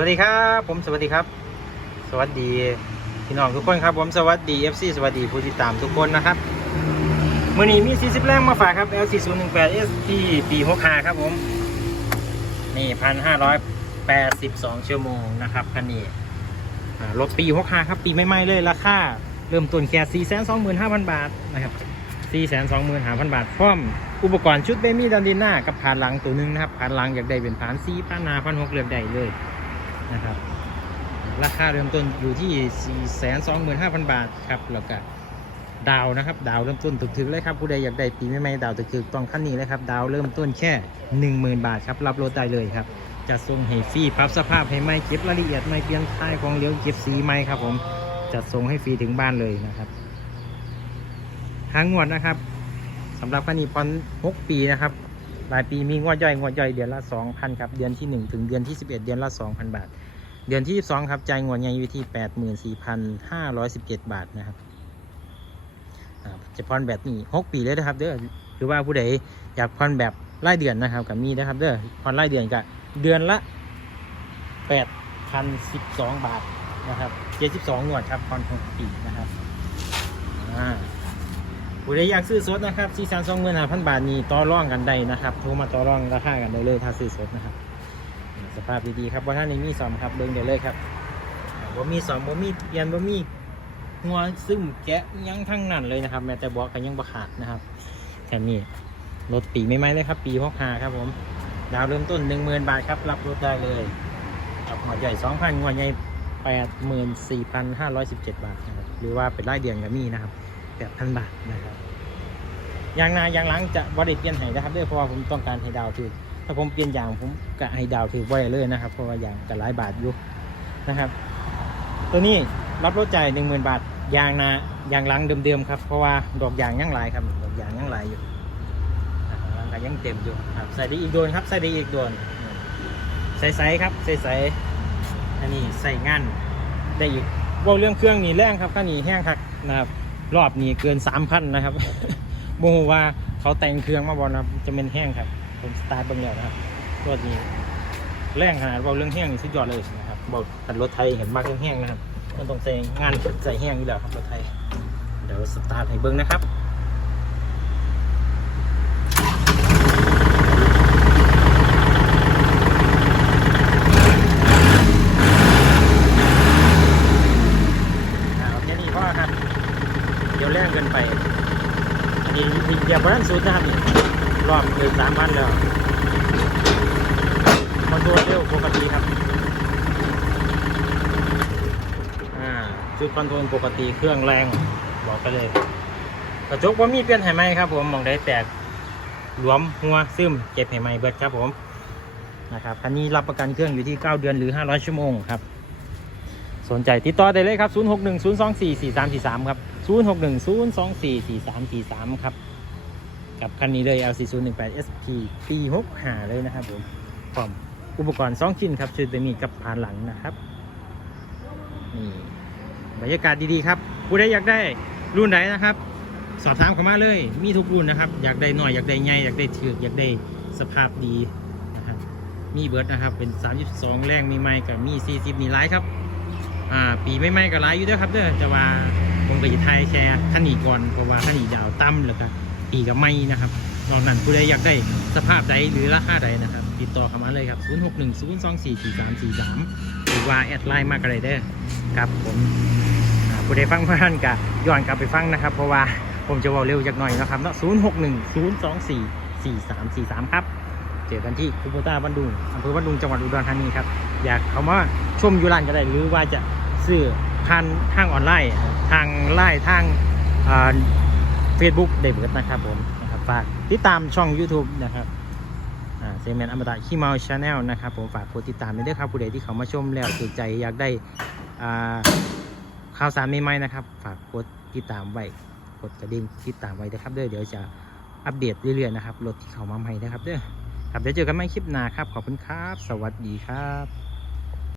วัสดีครับ ผมสวัสดีครับ สวัสดีพี่น้องทุกคนครับ ผมสวัสดี FC สวัสดีผู้ติดตามทุกคนนะครับมื่อนี้มี 40 แรงมาฝากครับ L4018 SP ปี65ครับผมนี่1,582 ชั่วโมงนะครับคันนี้รถปี65ครับปีใหม่ๆเลยราคาเริ่มต้นแค่425,000 บาทนะครับ425,000 บาทพร้อมอุปกรณ์ชุดเบมี่ดันดิน่ากับผ่านหลังตัวหนึงนะครับผ่านหลังอยากได้เป็นผ่านซีผ่านหนาผ่านหกเลือกได้เลย นะครับ ราคาเริ่มต้นอยู่ที่ 425,000 บาทครับแล้วก็ดาวนะครับ ดาวเริ่มต้นถึกๆเลยครับผู้ใดอยากได้ปีใหม่ๆดาวถึกๆต้องขั้นนี้เลยครับ ดาวเริ่มต้นแค่ 10,000 บาทครับรับรถได้เลยครับจะส่งให้ฟรีปรับสภาพให้ไหมเก็บรายละเอียดไหมเปลี่ยนท้ายของเลี้ยวเก็บสีไหมครับผมจะส่งให้ฟรีถึงบ้านเลยนะครับทางงวดนะครับสำหรับคันนี้พอน6ปีนะครับ รายปีมีงวดย่อยงวดย่อยเดือนละ2,000ครับเดือนที่ 1 ถึงเดือนที่ 11 เดือนละ 2,000 บาท เดือนที่ 12 ครับจ่ายงวดใหญ่อยู่ที่ 84,517 บาทนะครับจะผ่อนแบบนี้ 6 ปีเลยนะครับเด้อหรือว่าผู้ใดอยากผ่อนแบบรายเดือนนะครับกับมีนะครับเด้อผ่อนรายเดือนก็เดือนละ 8,012 บาทนะครับ72งวดครับผ่อน6ปีนะครับอ่า ผู้ใดอยากซื้อสดนะครับ4 2 2 5 0 0 0บาทนี้ต่อรองกันได้นะครับโทรมาต่อรองราคากันได้เลยถ้าซื้อสดนะครับ สภาพดีๆครับว่าท่านนี้มีสอมครับเบิ่งเดี๋ยวเลยครับว่มีสอมว่มีเปลี่ยนว่มีงัวซึมแกะยังทั้งนั้นเลยนะครับ แม้แต่บอกกันยังบขาดนะครับแค่นี้รถปีไม่ไหมเลยครับ ปีหกหาครับผมดาวเริ่มต้นหนึ่งหมื่นบาทครับรับรถได้เลยกับหัวใหญ่สองพันหัวใหญ่แปดหมื่นสี่พันห้าร้อยสิบเจ็ดบาทนะครับหรือว่าเป็นรายเดือนก็มีนะครับ แปดพันบาทนะครับยางนายางหลังจะบริเปลี่ยนให้นะครับด้วยเพราะว่าผมต้องการให้ดาวถูกถ้าผมเปลี่ยนยางผมกะให้ดาวถือไว้เลยนะครับ เพราะว่ายางกะหลายบาทอยู่นะครับ ตัวนี้รับรถจ่ายหนึ่งหมื่นบาทยางนายางหลังเดิมๆครับเพราะว่าดอกยางยังหลายครับดอกยางยังหลายอยู่อ่าร่างกายยังเต็มอยู่ครับใส่ได้อีกโดนครับใส่ได้อีกโดนใส่ๆครับใส่ๆอันนี้ใส่งานได้อีกว่าเรื่องเครื่องนี่แรงครับข้านี้แห้งคักนะครับ รอบนี้เกินสามพันนะครับโมโหว่าเขาแต่งเครื่องมาบอลนะจะเป็นแห้งครับ ผมสตาร์ทเบางแล้วนะครับรถนี้แรงขนาดเบาเรื่องแห้งนี่สุดยอดเลยนะครับเบาแต่รถไทยเห็นมากเรื่องแห้งนะครับมันต้องใส่งานใส่แห้งอยู่แล้วครับรถไทยเดี๋ยวสตาร์ทให้เบิ้งนะครับอ่าโอเคนี่เพราะว่าครับ เดี๋ยวแรงเกินไป อันนี้เดี๋ยวพนันสูตรนะครับนี่รอบเกินสามพันแล้วคอนโทรลเร็วปกติครับอ่าจุดคอนโทรลปกติเครื่องแรงบอกไปเลย กระจกว่ามีเปลี่ยนให้ไหมครับ ผมมองได้แตกหลวมหัวซึมเก็บให้ไหมเบิดครับผมนะครับคันนี้รับประกันเครื่องอยู่ที่ 9 เดือนหรือ 500 ชั่วโมงครับ สนใจติดต่อได้เลยครับ 0610244343 ครับ 0610244343 ครับ กับคันนี้เลย LC018 SP ปี 65 เลยนะครับผมพร้อมอุปกรณ์ 2 ชิ้นครับชุดเบมีกับผ่านหลังนะครับนี่บรรยากาศดี ๆ ครับ ผู้ใดอยากได้รุ่นไหนนะครับ สอบถามเข้ามาเลย มีทุกรุ่นนะครับ อยากได้หน่อย อยากได้ใหญ่อยากได้เถือกอยากได้สภาพดีนะครับมีเบิร์ดนะครับ เป็น 32 แรงมีไม้กับมี 40 นี่ไลายครับ อ่า ปีไม่ไม่ก็ไลายอยู่ด้วยครับเด้อจะว่า ผมก็จะไทยแชร์ขันนีก่อนเพราะว่าขันนีดาวต่ำหรือก็ปีกับไม่นะครับนอกนั้นผู้ใดอยากได้สภาพใดหรือราคาใดนะครับ ติดต่อเข้ามาเลยครับ 0610244343 หรือว่าแอดไลน์มากอะไรเด้ครับผมผู้ใดฟังผ่านกะย้อนกลับไปฟังนะครับ เพราะว่าผมจะเว่าเร็วจากหน่อยนะครับเนาะ0610244343 ครับเจอกันที่คูโบต้าบันดุงอำเภอบันดุงจังหวัดอุดรธานีครับ อยากเขามาชมยูรานก็ได้หรือว่าจะซื้อ ผ่านทางออนไลน์ ทางไลน์ทางเฟซบุ๊กได้เบิดนะครับผมนะครับฝากติดตามช่อง YouTube นะครับเซเมนอมตะขี้เมาชาแนลนะครับผมฝากกดติดตามด้วยครับผู้ใดที่เขามาชมแล้วถูกใจอยากได้ข่าวสารใหม่ๆนะครับ ฝากกดติดตามไว้กดกระดิ่งติดตามไว้นะครับเด้อเดี๋ยวจะอัปเดตเรื่อยๆนะครับรถที่เขามาใหม่นะครับเด้อครับเดี๋ยวเจอกันใหม่คลิปหน้าครับขอบคุณครับ สวัสดีครับ